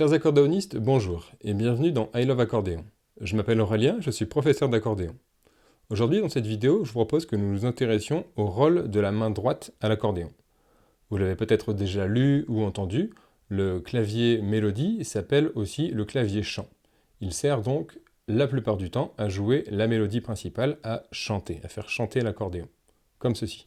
Chers accordéonistes, bonjour et bienvenue dans I Love Accordéon. Je m'appelle Aurélien, je suis professeur d'accordéon. Aujourd'hui, dans cette vidéo, je vous propose que nous nous intéressions au rôle de la main droite à l'accordéon. Vous l'avez peut-être déjà lu ou entendu, le clavier mélodie s'appelle aussi le clavier chant. Il sert donc la plupart du temps à jouer la mélodie principale, à chanter, à faire chanter l'accordéon, comme ceci.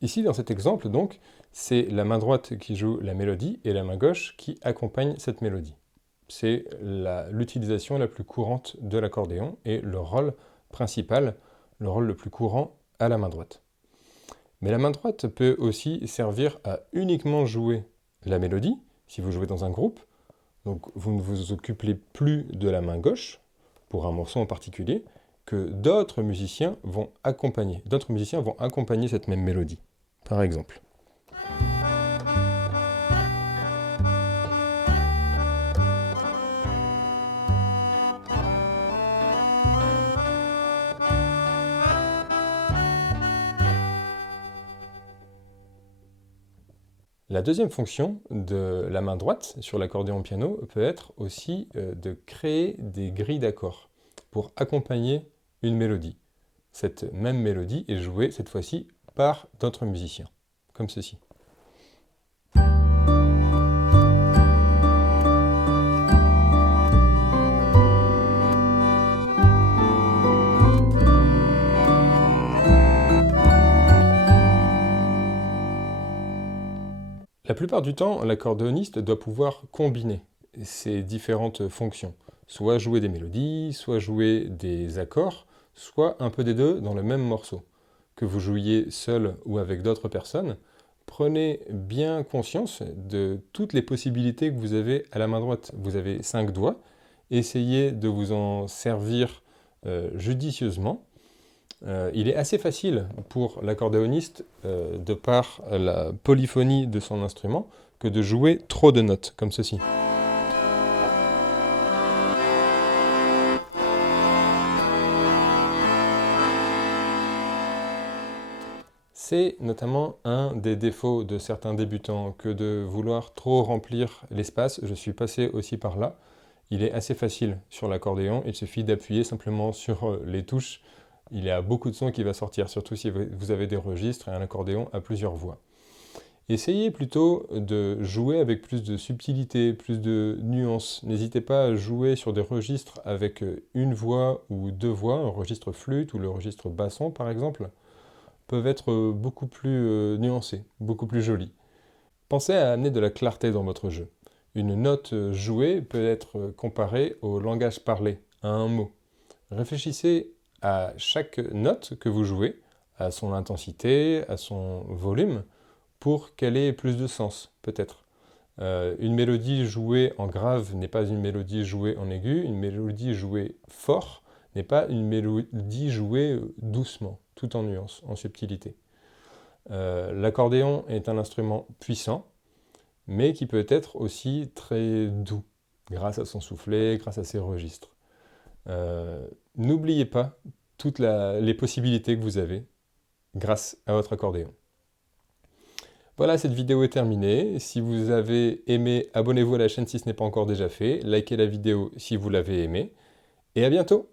Ici, dans cet exemple, donc, c'est la main droite qui joue la mélodie et la main gauche qui accompagne cette mélodie. C'est l'utilisation la plus courante de l'accordéon et le rôle principal, le rôle le plus courant à la main droite. Mais la main droite peut aussi servir à uniquement jouer la mélodie, si vous jouez dans un groupe. Donc vous ne vous occupez plus de la main gauche, pour un morceau en particulier, que d'autres musiciens vont accompagner. D'autres musiciens vont accompagner cette même mélodie, par exemple. La deuxième fonction de la main droite sur l'accordéon piano peut être aussi de créer des grilles d'accords pour accompagner une mélodie. Cette même mélodie est jouée cette fois-ci par d'autres musiciens, comme ceci. La plupart du temps, l'accordéoniste doit pouvoir combiner ces différentes fonctions, soit jouer des mélodies, soit jouer des accords, soit un peu des deux dans le même morceau. Que vous jouiez seul ou avec d'autres personnes, prenez bien conscience de toutes les possibilités que vous avez à la main droite. Vous avez 5 doigts, essayez de vous en servir judicieusement. Il est assez facile pour l'accordéoniste, de par la polyphonie de son instrument, que de jouer trop de notes, comme ceci. C'est notamment un des défauts de certains débutants que de vouloir trop remplir l'espace. Je suis passé aussi par là. Il est assez facile sur l'accordéon, il suffit d'appuyer simplement sur les touches. Il y a beaucoup de sons qui va sortir, surtout si vous avez des registres et un accordéon à plusieurs voix. Essayez plutôt de jouer avec plus de subtilité, plus de nuances. N'hésitez pas à jouer sur des registres avec une voix ou deux voix, un registre flûte ou le registre basson par exemple, peuvent être beaucoup plus nuancés, beaucoup plus jolis. Pensez à amener de la clarté dans votre jeu. Une note jouée peut être comparée au langage parlé, à un mot. Réfléchissez à chaque note que vous jouez, à son intensité, à son volume, pour qu'elle ait plus de sens, peut-être. Une mélodie jouée en grave n'est pas une mélodie jouée en aigu, une mélodie jouée fort n'est pas une mélodie jouée doucement, tout en nuance, en subtilité. L'accordéon est un instrument puissant, mais qui peut être aussi très doux, grâce à son soufflet, grâce à ses registres. N'oubliez pas toutes les possibilités que vous avez grâce à votre accordéon. Voilà, cette vidéo est terminée. Si vous avez aimé, abonnez-vous à la chaîne si ce n'est pas encore déjà fait. Likez la vidéo si vous l'avez aimée. Et à bientôt!